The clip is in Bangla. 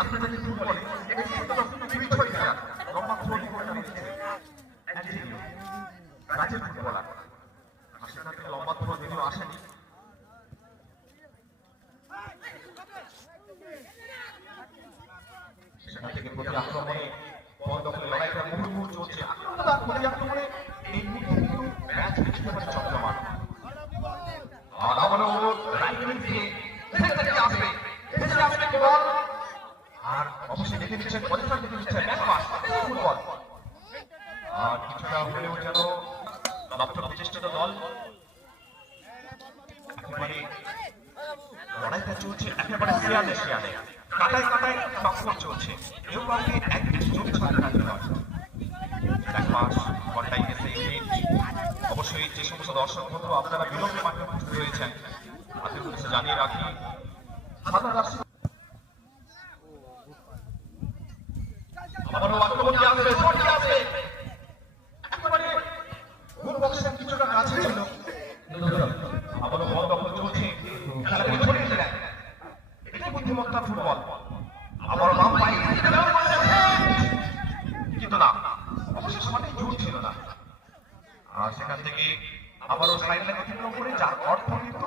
আন্তর্জাতিক ফুটবলে লম্বা থ্রোটি করে দিচ্ছে রাজ্যের ফুটবলার। সেখান থেকে লম্বা থ্রো যদিও আসেনি। সেখান থেকে প্রতি আক্রমণে বল দখলে লড়াইটা মুহুর্মুহু চলছে। প্রতি আক্রমণে এই মুহূর্তে কিন্তু ম্যাচ জিততে পারে চট্টগ্রাম। আর আবারও রাইট দিয়ে আসবে বল। আর অবশ্যই দেখে নিচ্ছেন পরিষ্কার দেখে নিচ্ছেন ফুটবল। আর কিছুটা হলেও যেন দপ্তর প্রচেষ্টিত দল একেবারে লড়াইটা চলছে, একেবারে শিয়ালে শিয়ালে কাটায় কাটায় টক্কর চলছে। কেউ কাউকে এক সুযোগ ছাড়া রাখতে নয়। এক মাস ঘন্টায় গেছে ইউনিট। অবশ্যই যে সমস্ত দর্শক বন্ধু আপনারা বিলম্বে মাঠে উপস্থিত রয়েছেন তাদের উদ্দেশ্যে জানিয়ে রাখি আবারও আক্রমণে আসবে, শটটি আসবে একেবারে গোল বক্সের কিছুটা কাছে ছিল। আবারও বল দখল চলছে, খেলাটাকে ছড়িয়ে দিলেন। এটাই বুদ্ধিমত্তা ফুটবল। আবারও বাম পায়ে কিন্তু না, অবশ্যই সমানে জোর ছিল না। আর সেখান থেকে আবারও সাইড লাইন অতিক্রম করে যার অর্থ কিন্তু